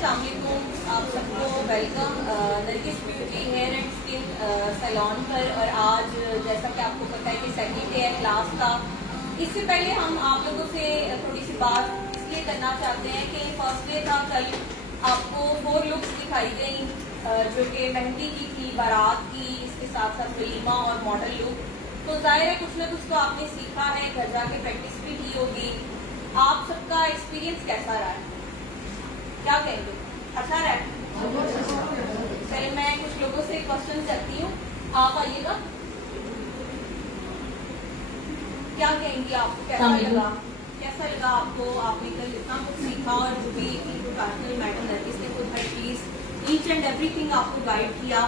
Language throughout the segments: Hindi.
अस्सलाम वालेकुम, आप सबको welcome Nargis beauty hair and skin salon पर। और आज जैसा कि आपको पता है कि सेकंड डे है क्लास का। इससे पहले हम आप लोगों से थोड़ी सी बात इसलिए करना चाहते हैं कि फर्स्ट डे था कल, आपको 4 लुक्स दिखाई गई जो कि मेहंदी की थी, बारात की, इसके साथ साथ वलीमा और मॉडल लुक। तो जाहिर है कुछ ना कुछ तो आपने सीखा है, घर जाके प्रैक्टिस भी की होगी। आप सबका एक्सपीरियंस कैसा रहा है, क्या कहेंगे? अच्छा रहा है? चलिए मैं कुछ लोगों से क्वेश्चन करती हूँ, आप आइएगा। क्या कहेंगी, आपको कैसा लगा? कैसा लगा आपको? आपने कल इतना कुछ सीखा और जो भी प्रोफेशनल मैटर है इसने खुद हर चीज ईच एंड एवरीथिंग आपको गाइड किया,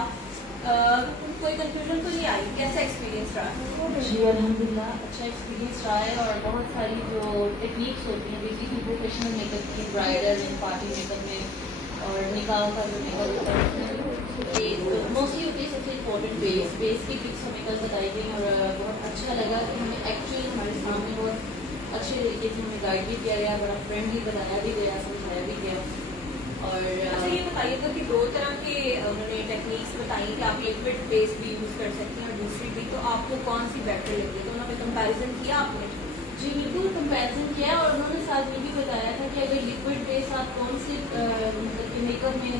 कोई कंफ्यूजन तो नहीं आई? कैसा एक्सपीरियंस रहा? जी अल्हम्दुलिल्लाह अच्छा एक्सपीरियंस रहा है। और बहुत सारी जो टेक्निक्स होती हैं बेसिकली प्रोफेशनल मेकअप की, ब्राइडल एंड पार्टी मेकअप में और निकाह का जो मेकअप होता है ये मोस्टली होती है सबसे इम्पोर्टेंट बेस की टिप्स हमें कल बताई गई। और बहुत अच्छा लगा कि हमें एक्चुअली हमारे सामने बहुत अच्छे तरीके से हमें गाइड भी किया गया, बड़ा फ्रेंडली बताया भी गया, समझाया भी गया। और अच्छा ये बताइएगा कि 2 तरह के उन्होंने टेक्निक्स बताई कि आप लिक्विड बेस भी यूज कर सकते हैं और दूसरी भी, तो आपको कौन सी बेटर लगी? तो उन्होंने कंपैरिजन किया आपने? जी बिल्कुल कंपैरिजन किया। और उन्होंने साथ ये भी बताया था कि अगर लिक्विड बेस आप कौन सी मतलब मेकअप में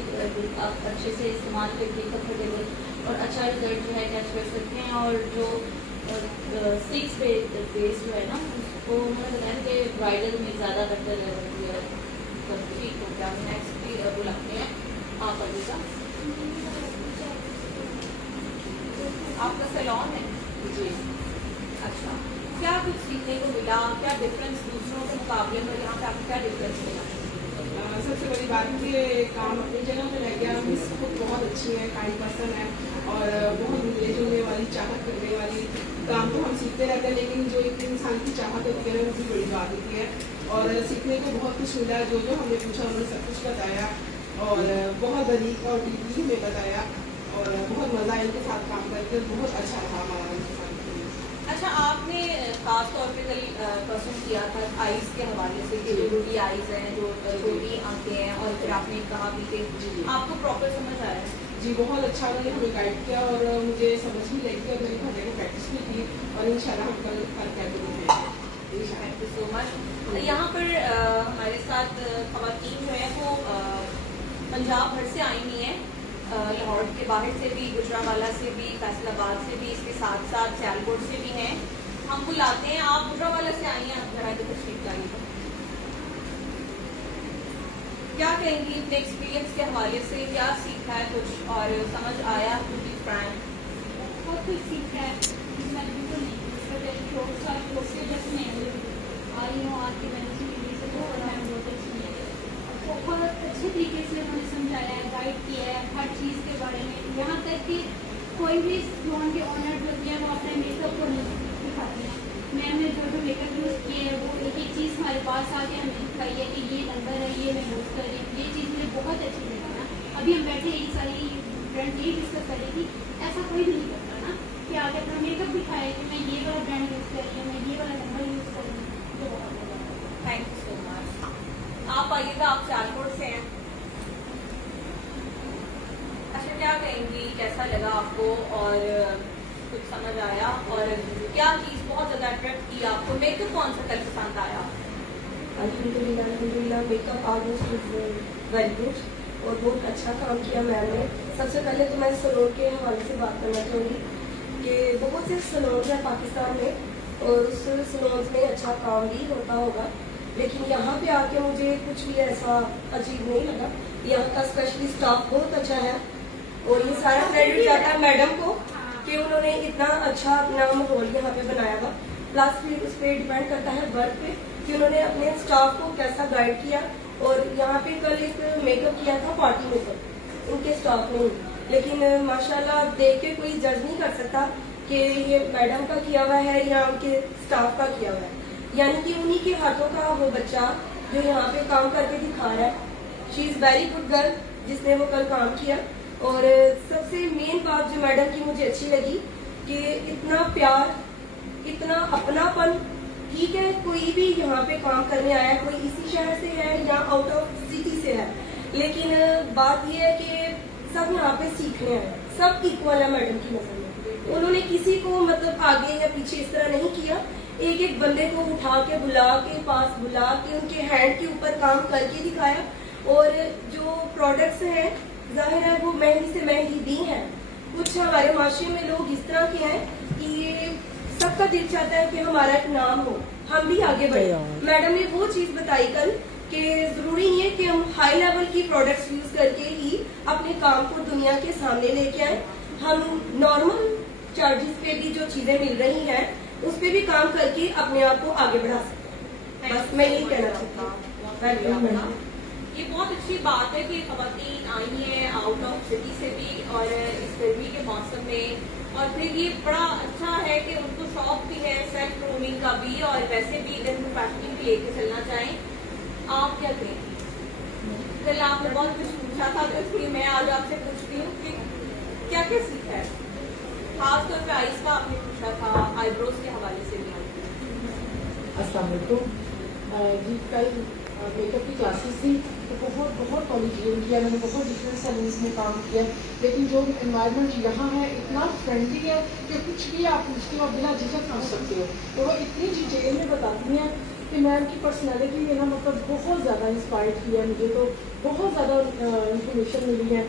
आप अच्छे से इस्तेमाल करके कंफर्टेबल और अच्छा रिजल्ट जो है कैच कर सकते हैं। और जो 6 बेस जो है ना उसको उन्होंने बताया कि ब्राइडल में ज़्यादा बेटर है। ठीक हो गया, नेक्स्ट भी बुलाते हैं, आप आइएगा। आपका सैलून है? जी अच्छा, क्या कुछ सीखने को मिला? क्या डिफरेंस दूसरों के मुकाबले में यहाँ पे आपको क्या डिफरेंस मिला? सबसे बड़ी बात कि काम अपनी जगह पे लग गया। मिस खुद बहुत अच्छी है, काइंड पर्सन है और बहुत मिलने जुलने वाली, चाहत करने वाली। काम तो हम सीखते रहते हैं लेकिन जो एक इंसान की चाहत होती है ना उसकी बड़ी बात होती है। और सीखने को बहुत कुछ मिला, जो हमने पूछा उन्होंने सब कुछ बताया और बहुत बरीक और डीपली हमें बताया और बहुत मज़ा आया इनके साथ काम करके, बहुत अच्छा रहा हमारा इनके साथ। अच्छा, आपने खास तौर पे कल क्वेश्चन किया था आईज के हवाले से कि जो छोटी आईज हैं, जो छोटी आंखें हैं, और फिर आपने कहा भी कि आपको प्रॉपर समझ आया? जी बहुत अच्छा उन्होंने हमें गाइड किया और मुझे समझ भी लगी और मैंने घर जाकर प्रैक्टिस भी की और इंशाल्लाह हम कल करके देंगे। Thank you so much. यहाँ पर हमारे साथ खवातीन जो है वो पंजाब भर से आई हुई हैं, लाहौर के बाहर से भी, गुजरावाला से भी, फैसलाबाद से भी, इसके साथ साथ सियालकोट से भी हैं। हम बुलाते हैं, आप गुजरावाला से आई हैं, जरा की तशरीफ लाइए। क्या कहेंगी अपने एक्सपीरियंस के हवाले से? क्या सीखा है कुछ और समझ आया? टू बी फ्रैंक, बहुत कुछ सीखा है। मैंने बिल्कुल नहीं आई हूँ आके मैंने से बहुत अच्छे तरीके से उन्होंने समझाया है, गाइड किया है हर चीज़ के बारे में। यहाँ तक कि कोई भी सैलून के ऑनर जो है वो अपने मेकअप को नहीं दिखाते हैं। मैंने जो मेकअप यूज़ किए है वो एक एक चीज़ हमारे पास आके हमें दिखाई है कि ये नंबर है, ये मैं यूज़ कर रही हूँ। ये चीज़ मुझे बहुत अच्छी लगी ना। अभी हम बैठे एक सारी ब्रांड यही डिस्कस कर रही थी, ऐसा कोई भी नहीं करता ना कि आगे अपना मेकअप दिखाए कि मैं ये वाला ब्रांड यूज़ कर रही हूँ, मैं ये वाला नंबर यूज़ कर रही हूँ। तो बहुत मजा। Thank you so much. आप आइएगा, आप सियालकोट से हैं। अच्छा, क्या कहेंगी, कैसा लगा आपको और कुछ समझ आया? और क्या चीज़ बहुत ज़्यादा अट्रैक्ट की आपको? मेकअप कौन सा कल पसंद आया? अल्हम्दुलिल्लाह मेकअप ऑलमोस्ट वेरी गुड और बहुत अच्छा काम किया मैम ने। सबसे पहले तो मैं सैलून के हवाले से बात करना चाहूँगी कि बहुत से सैलून हैं पाकिस्तान में और उस सैलून में अच्छा काम भी होता होगा, लेकिन यहाँ पे आके मुझे कुछ भी ऐसा अजीब नहीं लगा। यहाँ का स्पेशली स्टाफ बहुत अच्छा है और ये सारा क्रेडिट जाता है मैडम को कि उन्होंने इतना अच्छा अपना माहौल यहाँ पे बनाया हुआ। प्लस फिर उस पर डिपेंड करता है वर्क पे कि उन्होंने अपने स्टाफ को कैसा गाइड किया। और यहाँ पे कल एक मेकअप किया था पार्टी मेकअप उनके स्टाफ ने, लेकिन माशाल्लाह देख के कोई जज नहीं कर सकता कि ये मैडम का किया हुआ है या उनके स्टाफ का किया हुआ है। यानी कि उन्हीं के हाथों का वो बच्चा जो यहाँ पे काम करके दिखा रहा है, she is very good girl जिसने वो कल काम किया। और सबसे मेन बात जो मैडम की मुझे अच्छी लगी कि इतना प्यार, इतना अपनापन। ठीक है, कोई भी यहाँ पे काम करने आया, कोई इसी शहर से है या आउट ऑफ सिटी से है, लेकिन बात यह है कि सब यहाँ पे सीखने आए, सब इक्वल है मैडम की नजर में। उन्होंने किसी को मतलब आगे या पीछे इस तरह नहीं किया, एक एक बंदे को उठा के बुला के पास बुला के उनके हैंड के ऊपर काम करके दिखाया। और जो प्रोडक्ट्स हैं जाहिर है वो महंगी से महंगी दी हैं। कुछ हमारे माशरे में लोग इस तरह के हैं कि सबका दिल चाहता है कि हमारा एक नाम हो, हम भी आगे बढ़े। मैडम ने वो चीज बताई कल कि जरूरी नहीं है कि हम हाई लेवल की प्रोडक्ट्स यूज करके ही अपने काम को दुनिया के सामने लेके आए। हम नॉर्मल चार्जेस पे भी जो चीजें मिल रही हैं उस पे भी काम करके अपने आप को आगे बढ़ा सकते हैं। बस मैं यही कहना चाहती हूँ। ये बहुत अच्छी बात है कि खवातीन आई हैं आउट ऑफ सिटी से भी और इस गर्मी के मौसम में, और फिर ये बड़ा अच्छा है कि उनको शौक भी है सेल्फ ग्रूमिंग का भी, और वैसे भी इधर प्रोफेशनल भी लेके चलना चाहें। आप क्या कहेंगी? कल आपने बहुत कुछ पूछा था तो इसलिए मैं आज आपसे पूछती हूँ कि क्या क्या सीखा है, खासतौर पर आइस का आपने पूछा था, आईब्रोज के हवाले से भी। अस्सलाम वालेकुम जी, कल मेकअप की क्लासेस थी तो बहुत नॉलेज गेन किया मैंने, बहुत डिफरेंट सैलून्स में काम किया, लेकिन जो एनवायरनमेंट यहाँ है इतना फ्रेंडली है कि कुछ भी आप पूछते हो बिना झिझक पूछ सकते हो। तो वो इतनी डिटेल में बताती हैं कि मैम की पर्सनैलिटी ने ना मतलब बहुत ज़्यादा इंस्पायर किया मुझे। तो बहुत ज़्यादा इंफॉर्मेशन मिली है,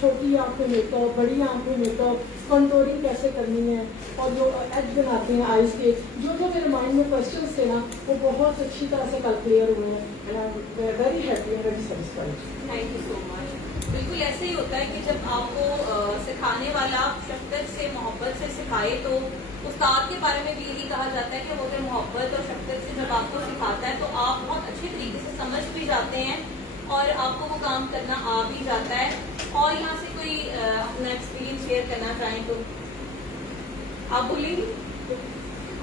छोटी आँख में मेकअप, बड़ी आँख में मेकअप, कंटोरिंग कैसे करनी है, और जो एज बनाते हैं आइज के, जो मेरे माइंड में क्वेश्चंस थे ना वो बहुत अच्छी तरह से कल क्लियर हुए हैं। And I am very happy and very satisfied. Thank you so much. बिल्कुल ऐसे ही होता है कि जब आपको सिखाने वाला शफ़क़त से मोहब्बत से सिखाए, तो उस्ताद के बारे में भी यही कहा जाता है कि वो अगर मोहब्बत और शफ़क़त से जब आपको सिखाता है तो आप बहुत अच्छे तरीके से समझ भी जाते हैं और आपको वो काम करना आ भी जाता है। और यहाँ से कोई अपना एक्सपीरियंस शेयर करना चाहें तो आप बोलेंगी,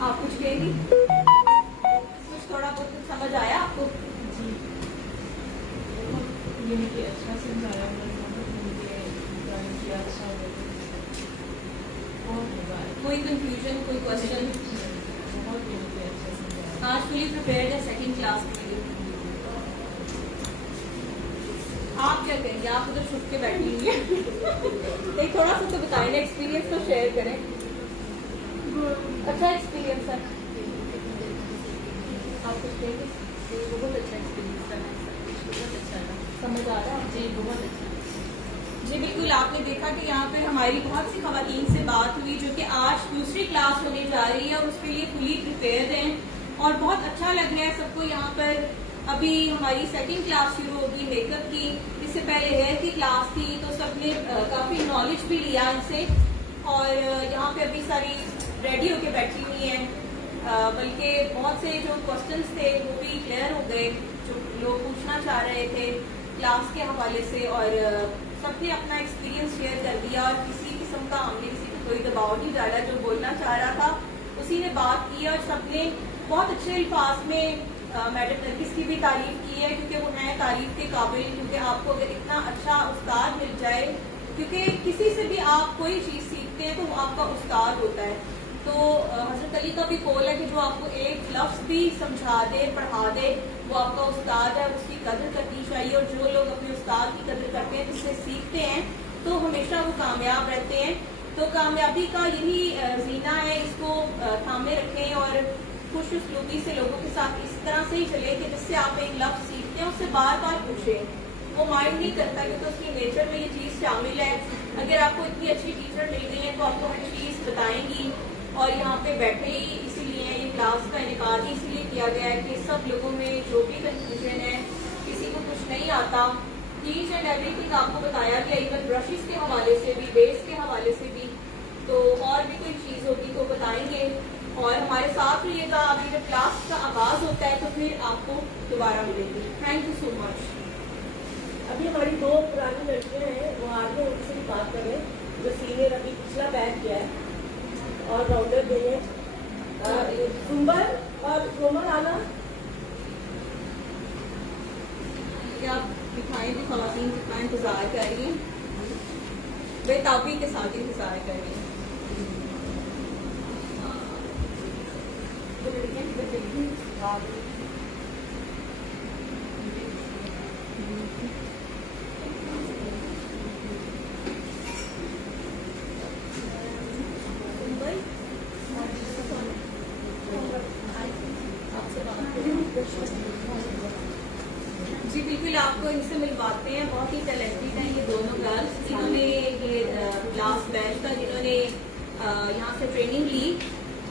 आप कुछ कहेंगी? कुछ थोड़ा बहुत कुछ समझ आया आपको? जी, ये मुझे अच्छा समझाया, मुझे ड्राइंग किया अच्छा लगा, बहुत मजा आया। कोई कंफ्यूजन, कोई क्वेश्चन? बहुत ही मुझे अच्छा समझाया। आज फुली प्रिपेयर्ड है सेकंड क्लास के लिए। आप क्या कहेंगे? आप उधर छुप के बैठी हुई हैं। एक थोड़ा सा तो बताएं ना, एक्सपीरियंस तो शेयर करें। अच्छा एक्सपीरियंस है, आप कुछ कहेंगे? बहुत अच्छा एक्सपीरियंस था, बहुत अच्छा था, समझ आ रहा है? जी बहुत अच्छा। जी बिल्कुल, आपने देखा कि यहाँ पर हमारी बहुत सी खवातीन से बात हुई जो कि आज दूसरी क्लास होने जा रही है और उसके लिए फुली प्रिपेयर्ड हैं और बहुत अच्छा लग रहा है सबको। यहाँ पर अभी हमारी सेकंड क्लास शुरू होगी मेकअप की, इससे पहले हेयर की क्लास थी तो सबने काफ़ी नॉलेज भी लिया इनसे, और यहाँ पे अभी सारी रेडी होके बैठी हुई हैं, बल्कि बहुत से जो क्वेश्चंस थे वो भी क्लियर हो गए जो लोग पूछना चाह रहे थे क्लास के हवाले से, और सबने अपना एक्सपीरियंस शेयर कर दिया और किसी किस्म का हमने किसी को कोई दबाव नहीं डाला। जो बोलना चाह रहा था उसी ने बात की और सबने बहुत अच्छे अल्फाज में मैडम नरगिस की भी तारीफ की है, क्योंकि वो हैं तारीफ के काबिल। क्योंकि आपको अगर इतना अच्छा उस्ताद मिल जाए, क्योंकि किसी से भी आप कोई चीज़ सीखते हैं तो वो आपका उस्ताद होता है। तो हज़रत अली का भी कौल है कि जो आपको एक लफ्ज़ भी समझा दे, पढ़ा दे, वो आपका उस्ताद है, उसकी कदर करनी चाहिए। और जो लोग अपने उस्ताद की कदर करते हैं, जिससे सीखते हैं, तो हमेशा वो कामयाब रहते हैं। तो कामयाबी का यही जीना है, इसको थामे रखें और खुश उसलूबी से लोगों के साथ इस तरह से ही चले कि जिससे आप एक लफ्ज़ सीखते हैं उससे बार बार पूछें। वो माइंड नहीं करता क्योंकि उसकी नेचर में ये चीज़ शामिल है। अगर आपको इतनी अच्छी टीचर मिल गई है तो आपको हर चीज़ बताएंगी, और यहाँ पे बैठे ही इसीलिए ये क्लास का इनेकाद ही इसीलिए किया गया है कि सब लोगों में जो भी कन्फ्यूजन है, किसी को कुछ नहीं आता, ईच एंड एवरीथिंग आपको बताया गया, इवन ब्रशेस के हवाले से भी, बेस के हवाले से भी। तो और भी कोई चीज़ होगी तो बताएंगे और हमारे साथ रहिएगा। अभी जब क्लास का आगाज होता है तो फिर आपको दोबारा मिलेंगे। Thank you so much. अभी हमारी दो पुरानी लड़कियां हैं, वो आ रही हैं, उनसे भी बात करें, जो सीनियर अभी पिछला बैच किया है और राउंडर गए हैं, सुंबर और कोमल आना। क्या आप दिखाएं भी खवातीन कितना इंतजार कर रही हैं, बेताबी के साथ इंतजार कर रही हैं। बिल्कुल आपको इनसे मिलवाते हैं, बहुत ही टैलेंटेड हैं ये दोनों गर्ल्स जिन्होंने ये लास्ट बैच था जिन्होंने यहाँ से ट्रेनिंग ली।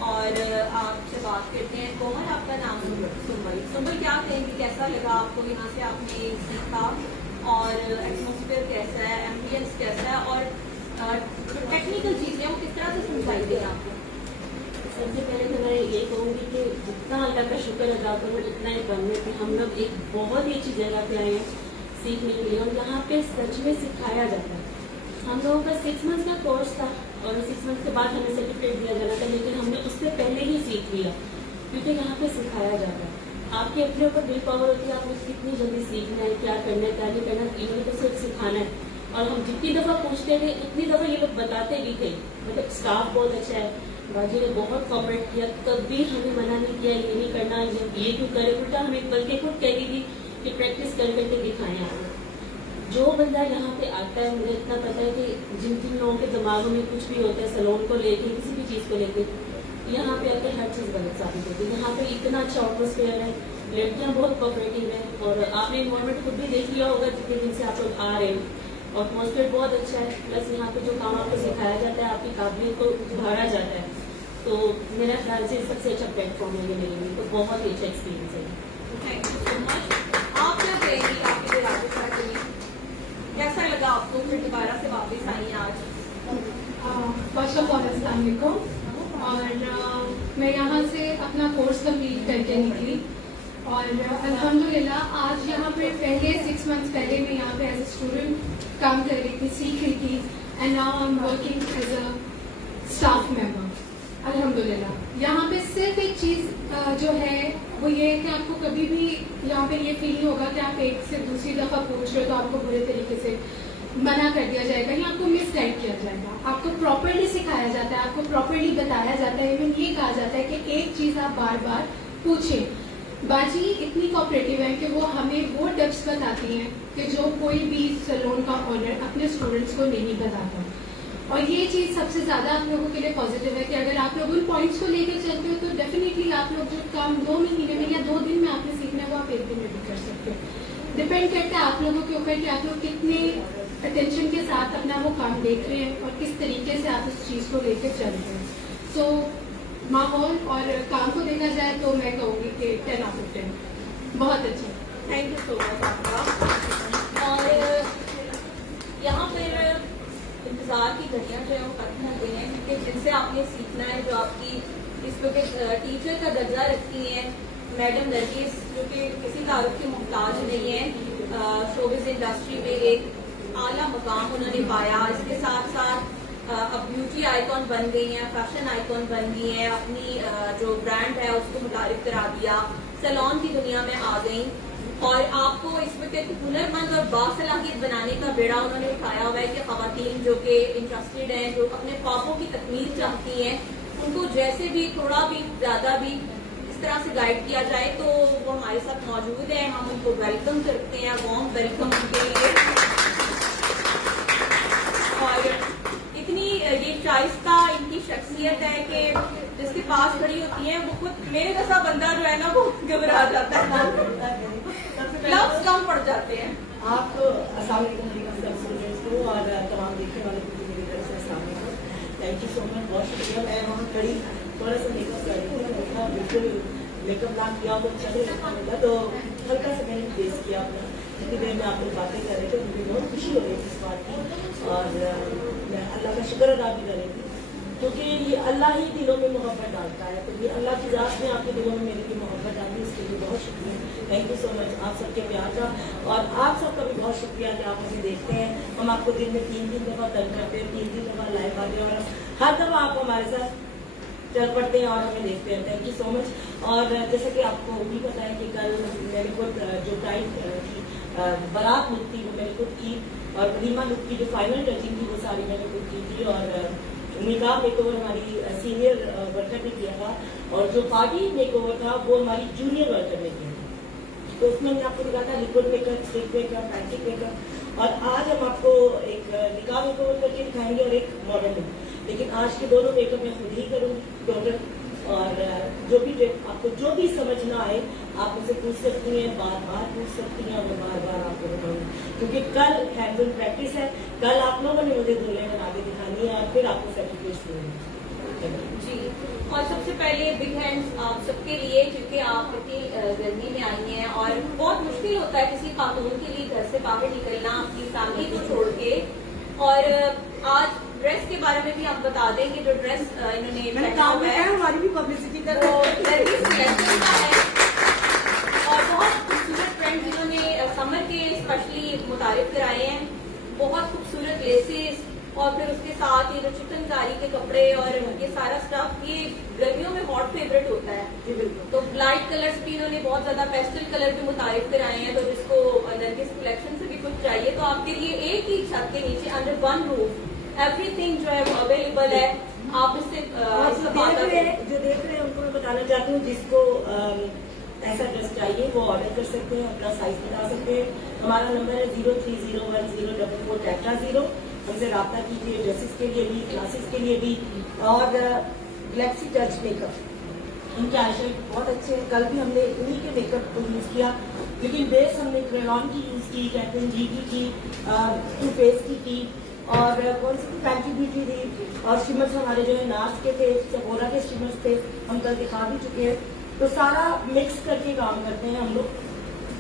और आपसे बात करते हैं। कोमल, आपका नाम? सुंबल, क्या कहेंगे, कैसा लगा आपको यहाँ से आपने सीखा और एटमॉस्फेयर कैसा है, एम्बियंस कैसा है और टेक्निकल चीज़ें वो किस तरह से समझाई गई आपको? सबसे पहले तो मैं ये कहूँगी कि जितना अल्लाह का शुक्र अदा करूँ उतना ही कम है कि हम लोग एक बहुत ही अच्छी जगह पे आए हैं सीखने के लिए और यहाँ पे सच में सिखाया जाता है। हम लोगों का 6 मंथ का कोर्स था और 6 मंथ के बाद हमें सर्टिफिकेट दिया जाना था, लेकिन हमने उससे पहले ही सीख लिया क्योंकि यहाँ पे सिखाया जाता है। आपके अपने ऊपर विल पावर होती है, आपको कितनी जल्दी सीखना है, क्या करना है, क्या नहीं करना है। इन्होंने तो सिर्फ सिखाना है और हम जितनी दफ़ा पूछते थे उतनी दफ़ा ये लोग बताते भी थे। मतलब स्टाफ बहुत अच्छा है, बाजी ने बहुत कॉपरेट किया, कभी हमें मना नहीं किया ये नहीं करना, ये क्यों करे, उल्टा हमें बल्कि खुद कह रही थी कि प्रैक्टिस कर करके दिखाएं आप। जो बंदा यहाँ पे आता है, मुझे इतना पता है कि जिन जिन लोगों के दिमागों में कुछ भी होता है सैलून को लेके, किसी भी चीज़ को लेके, यहाँ पे आकर हर चीज़ गलत साबित होती है। यहाँ पे इतना अच्छा एटमॉस्फेयर है, लड़कियाँ बहुत कोऑपरेटिव हैं और आपने इन्वायरमेंट खुद भी देख लिया होगा जितने दिन से आप लोग आ रहे हो। और एटमॉस्फेयर बहुत अच्छा है, प्लस यहाँ पे जो काम आपको सिखाया जाता है आपकी काबिलियत को उभारा जाता है। तो मेरा ख्याल से सबसे अच्छा प्लेटफॉर्म है ये मेरे लिए, तो बहुत ही अच्छा एक्सपीरियंस है। Thank you so much. आप क्या कहेंगी आपके राजस्थान के लिए, कैसा लगा आपको फिर दोबारा से वापस आई आज? फर्स्ट ऑफ ऑल अस्सलाम वालेकुम। और मैं यहाँ से अपना कोर्स कंप्लीट करके निकली और अल्हम्दुलिल्लाह आज यहाँ पे पहले 6 मंथ्स पहले मैं यहाँ पे एज ए स्टूडेंट काम कर रही थी, सीख रही थी and now I am working as a staff member. अल्हम्दुलिल्लाह यहाँ पे सिर्फ एक चीज़ जो है वो ये है कि आपको कभी भी यहाँ पे ये फील नहीं होगा कि आप एक से दूसरी दफ़ा पूछ रहे हो तो आपको बुरे तरीके से मना कर दिया जाएगा या आपको मिसगाइड किया जाएगा। आपको प्रॉपर्ली सिखाया जाता है, आपको प्रॉपर्ली बताया जाता है, इवन ये कहा जाता है कि एक चीज़ आप बार बार पूछें। बाजी इतनी कोऑपरेटिव है कि वो हमें वो टिप्स बताती हैं कि जो कोई भी सैलून का ओनर अपने स्टूडेंट्स को नहीं बताता। और ये चीज़ सबसे ज़्यादा आप लोगों के लिए पॉजिटिव है कि अगर आप लोग उन पॉइंट्स को लेकर चलते हो तो डेफिनेटली आप लोग जो काम 2 महीने में या 2 दिन में आपने सीखना है वो आप 1 दिन में भी कर सकते हो। डिपेंड करता है आप लोगों के ऊपर कि आप लोग कितने अटेंशन के साथ अपना वो काम देख रहे हैं और किस तरीके से आप उस चीज़ को लेकर चल रहे हैं। सो माहौल और काम को देखा जाए तो मैं कहूँगी कि 10 out of 10 बहुत अच्छा। थैंक यू सो मच आपका। और यहाँ पर इंतज़ार की घड़ियाँ जो है वो खत्म हो गई हैं क्योंकि जिनसे आपने सीखना है, जो आपकी इस वक्त टीचर का दर्जा रखती हैं मैडम नरगिस, जो कि किसी तारुफ की मोहताज नहीं है, शोबिज़ इंडस्ट्री में एक आला मुकाम उन्होंने पाया। इसके साथ साथ अब ब्यूटी आइकॉन बन गई हैं, फैशन आइकॉन बन गई हैं, अपनी जो ब्रांड है उसको मुतारिफ करा दिया, सैलून की दुनिया में आ गई और आपको इस वक्त एक हुनरमंद और बासलाहियत बनाने का बेड़ा उन्होंने उठाया हुआ है कि खवातीन जो कि इंटरेस्टेड हैं, जो अपने ख्वाबों की तकमील चाहती हैं, उनको जैसे भी थोड़ा भी ज़्यादा भी इस तरह से गाइड किया जाए तो वो हमारे साथ मौजूद है। हम उनको वेलकम करते हैं, वार्म वेलकम उनके लिए। और इतनी ये शाइस्ता इनकी शख्सियत है कि जिसके पास खड़ी होती है वो खुद मेरे जैसा बंदा जो है ना वो घबरा जाता है, लफ्ज़ कम पड़ जाते हैं। आप अस्सलाम वालेकुम स्टूडेंट्स को और तमाम देखने वालों को मेरी तरफ से अस्सलाम वालेकुम। थैंक यू सो मच, बहुत शुक्रिया। मैं वहाँ खड़ी थोड़ा सा मेकअप कर रही थी, देखा बिल्कुल मेकअप ना किया तो अच्छा नहीं लगा, तो हल्का सा मैंने फेस किया अपना। जितनी देर में आप लोग बातें कर रहे थे मुझे बहुत खुशी हो रही थी इस बात की और मैं अल्लाह का शुक्र अदा भी करेंगी क्योंकि ये अल्लाह ही दिलों में मोहब्बत डालता है। तो ये अल्लाह की ज़ात ने आपके दिलों में मेरे लिए मोहब्बत डाली, इसके लिए बहुत शुक्रिया। थैंक यू सो मच आप सबके प्यार का और आप सबका भी बहुत शुक्रिया कि आप मुझे देखते हैं। हम आपको दिन में 3-3 दफ़ा तंग करते हैं, 3-3 दफ़ा लाइव आते हैं और हर दफ़ा आप हमारे साथ चल पड़ते हैं और हमें देखते हैं। Thank you so much. और जैसा कि आपको भी पता है कि कल मैंने खुद जो टाइम की बारात लुक थी वो मैंने खुद की और वलीमा लुक की जो फाइनल टचिंग थी वो सारी मैंने खुद की थी और निकाह मेकओवर हमारी सीनियर वर्कर ने किया था और जो पार्टी मेकओवर था वो हमारी जूनियर वर्कर ने किया था। तो उसमें मैंने आपको दिखा था liquid makeup, stick makeup, panstick makeup और आज हम आपको एक निकाह मेकओवर करके दिखाएंगे और एक मॉडल लुक। लेकिन आज के दोनों मेकअप मैं खुद ही करूँगी टोटल और जो भी आपको जो भी समझ ना आए आप मुझसे पूछ सकती हैं, बार बार पूछ सकती हैं और मैं बार बार आपको क्योंकि कल हैंडल प्रैक्टिस है, कल आप लोगों ने मुझे दुल्हन बना के दिखानी है और फिर आपको सर्टिफिकेट देंगे जी। और सबसे पहले बिग हैंड्स आप सबके लिए, क्योंकि आप इतनी गर्मी में आई हैं और बहुत मुश्किल होता है किसी खातून के लिए घर से बाहर निकलना अपनी फैमिली को छोड़ के। और आज ड्रेस के बारे में भी आप बता दें कि जो ड्रेस इन्होंने पहना हुआ है हमारी भी पब्लिसिटी कर वो नरगिस सिलेक्शन का है और बहुत खूबसूरत ट्रेंड इन्होंने समर के स्पेशली मुतारिफ कराए हैं। बहुत खूबसूरत लेसेस और फिर उसके साथ ये जो चिकनकारी के कपड़े और ये सारा स्टफ, ये गर्मियों में हॉट फेवरेट होता है। तो लाइट कलर्स भी इन्होंने बहुत ज्यादा पेस्टल कलर भी मुतारिफ कराए हैं। तो जिसको नरगिस कलेक्शन से भी कुछ चाहिए तो आपके लिए एक ही छत के नीचे अंडर वन रूफ एवरीथिंग जो है वो अवेलेबल है। आप इससे जो देख रहे हैं उनको मैं बताना चाहती हूँ, जिसको ऐसा ड्रेस चाहिए वो ऑर्डर कर सकते हैं, अपना साइज बता सकते हैं। हमारा नंबर है 03010444 हमसे रब्ता कीजिए, ड्रेसेस के लिए भी, क्लासेस के लिए भी। और गैलेक्सी टच मेकअप, इनके आईशेड बहुत अच्छे हैं। कल भी हमने इन्हीं के मेकअप को यूज किया, लेकिन बेस हमने क्रेयॉन की यूज की, कैटरीन जीटी की, टू फेस की और कौन सी फैंसी ब्यूटी थी। और स्टिमर्स हमारे जो है नार्स के थे, सेफोरा के स्टिमर्स थे, हम कल दिखा भी चुके हैं। तो सारा मिक्स करके काम करते हैं हम लोग।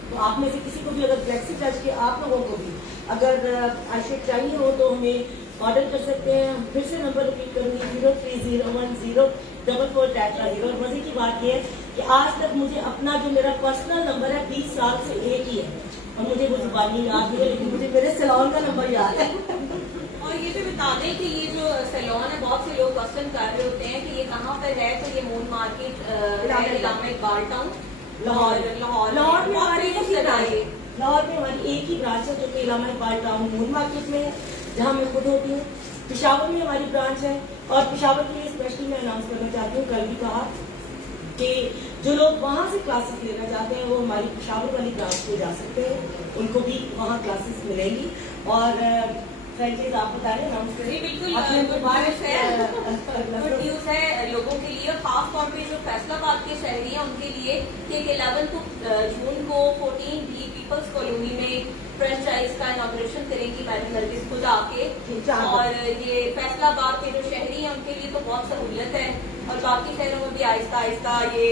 तो आप में से किसी को भी अगर फ्लेक्सी टच के आप लोगों को भी अगर आईशेड चाहिए हो तो हमें ऑर्डर कर सकते हैं। फिर से नंबर रिपीट करूंगी 03010444 और मजे की बात यह है कि आज तक मुझे अपना जो मेरा पर्सनल नंबर है 20 साल से एक ही है और मुझे वो जुबानी याद नहीं है, लेकिन मुझे मेरे सैलून का नंबर याद है। और ये भी बता दें कि ये जो सैलून है बहुत से लोग क्वेश्चन कर रहे होते हैं कि ये कहाँ पर है। तो ये moon market Allama Iqbal town Lahore में हमारी एक ही ब्रांच है जो कि Allama Iqbal town moon market में है, जहाँ मैं खुद होती हूँ। पेशावर में हमारी ब्रांच है और पेशावर के लिए स्पेशली मैं अनाउंस करना चाहती हूँ, कल भी कहा कि जो लोग वहाँ से क्लासेस लेना चाहते हैं वो हमारी पेशावर वाली ब्रांच पे जा सकते हैं, उनको भी वहाँ क्लासेस मिलेंगी। और फ्रेंचाइज आप बता रहे हैं जी बिल्कुल गुड न्यूज है लोगों के लिए, खास तौर पे जो फैसलाबाद के शहरी हैं उनके लिए कि 11 जून को 14 भी पीपल्स कॉलोनी में फ्रेंचाइज का इनॉग्रेशन करेंगी मैडम नरगिस खुद आके। और ये फैसलाबाद के जो शहरी हैं उनके लिए तो बहुत सहूलियत है और बाकी शहरों में भी आहिस्ता आहिस्ता ये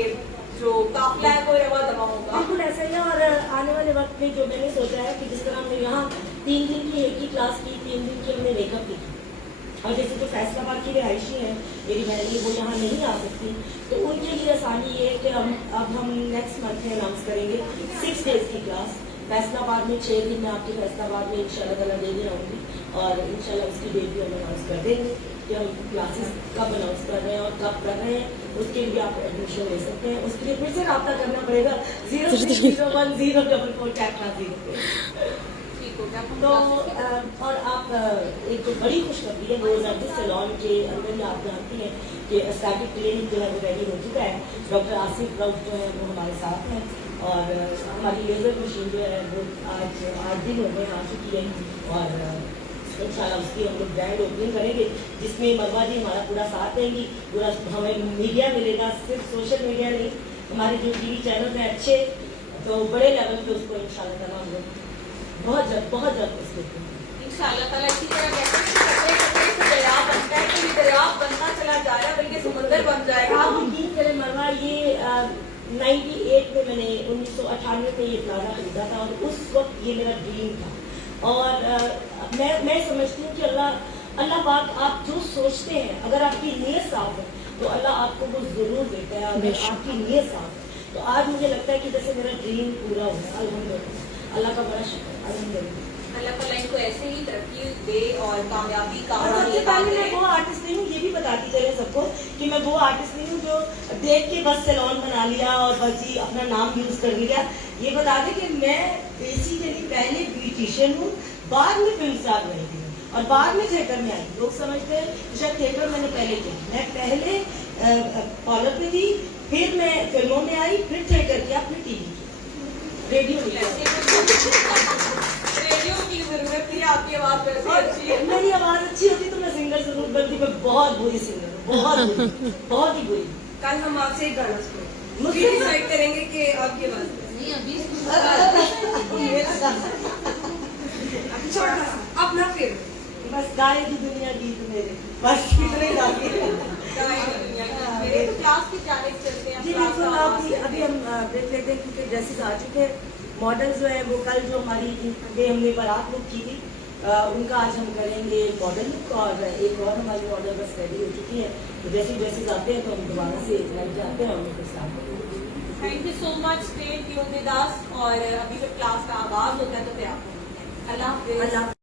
जो काफिला है वो रवा दवा होगा। बिल्कुल ऐसा ही है। और आने वाले वक्त में जो मैंने सोचा है कि जिस तरह हमने यहाँ 3 दिन की एक ही क्लास की, 3 दिन की हमने मेकअप की, और जैसे जो फैसलाबाद की रिहायशी है मेरी बहनी वो यहाँ नहीं आ सकती, तो उनके लिए आसानी ये है कि हम नेक्स्ट मंथ में अनाउंस करेंगे 6 डेज की क्लास फैसलाबाद में। 6 दिन में आपके फैसलाबाद में इंशाल्लाह ताला दे आऊँगी और इंशाल्लाह उसकी डेट भी हम अनाउंस कर देंगे कि हम क्लासेस कब अनाउंस कर रहे हैं और कब कर रहे हैं। उसके लिए आप एडमिशन ले सकते हैं, उसके लिए फिर से रब्ता करना पड़ेगा 03010444 तो और आप एक जो बड़ी खुशखबरी है वो नरगिस सैलून के अंदर ही आप जानती हैं कि एस्थेटिक क्लिनिक जो है वो रेडी हो चुका है। डॉक्टर आसिफ राउत जो है वो हमारे साथ हैं और हमारी लेजर मशीन जो है वो आज 8 दिन हो गए आ चुकी है और इंशाल्लाह उसकी हम लोग ग्रैंड ओपनिंग करेंगे, जिसमें मरवा जी हमारा पूरा साथ देंगी। पूरा हमें मीडिया मिलेगा, सिर्फ सोशल मीडिया नहीं, हमारे जो टीवी चैनल हैं अच्छे, तो बड़े लेवल पे उसको इंशाल्लाह ताला हम लोग बहुत जल्द उसको इंशाल्लाह ताला इसी तरह कहते हैं कि दरिया बनता है तो ये दरिया बनता चला जा रहा है, बल्कि समुद्र बन जाएगा। आप यकीन करें मरवा, ये 98 में मैंने 1998 में ये प्लाजा खरीदा था और उस वक्त ये मेरा ड्रीम था। और मैं समझती हूँ कि अल्लाह पाक आप जो सोचते हैं अगर आपकी नीयत साफ है तो अल्लाह आपको वो जरूर देता है। अगर आपकी नीयत साफ है तो आज मुझे लगता है कि जैसे मेरा ड्रीम पूरा हुआ, अल्हम्दुलिल्लाह, अल्लाह का बड़ा शुक्र, अल्हम्दुलिल्लाह। अल्लाह ताला इनको ऐसे ही तरक्की दे और कामयाबी का। सबसे पहले मैं वो आर्टिस्ट नहीं हूँ, ये भी बताती चले सबको कि मैं वो आर्टिस्ट नहीं हूँ जो देख के बस सैलून बना लिया और बस जी अपना नाम यूज कर लिया। ये बता दें कि मैं बेसिकली पहले ब्यूटिशियन हूँ, बाद में फिल्म स्टार बनी थी और बाद में थिएटर में आई। लोग समझते हैं शायद थिएटर मैंने पहले किया, मैं पहले पार्लर में थी, फिर मैं फिल्मों में आई, फिर थिएटर किया, फिर टीवी किया, रेडियो की जरूरत थी। आपकी आवाज वैसे अच्छी है। मेरी आवाज अच्छी होती तो मैं सिंगर जरूर बनती। मैं बहुत बुरी सिंगर हूँ, बहुत ही बुरी। कल हम आपसे एक गाना सुनेंगे, मुझे डिसाइड करेंगे कि आपकी आवाज नहीं अभी अपना फेवरेट बस गाय की दुनिया गीत मेरे, बस इतने गाती है। मेरे तो क्लास की जाने चलते हैं जी बिल्कुल, अभी हम देख लेते हैं क्योंकि ड्रेसेस आ चुके हैं। मॉडल जो है वो कल जो हमारी हमने बारात लुक की थी उनका आज हम करेंगे मॉडल लुक, और एक और हमारी मॉडल बस रेडी हो चुकी है। तो जैसे ड्रेसेस आते हैं तो हम दोबारा से लाइव जाते हैं और उनको स्टार्ट करते हैं। Thank you so much, stay tuned with us. और अभी जब क्लास का आगाज होता है तो फिर आपको अल्लाह हाफिज।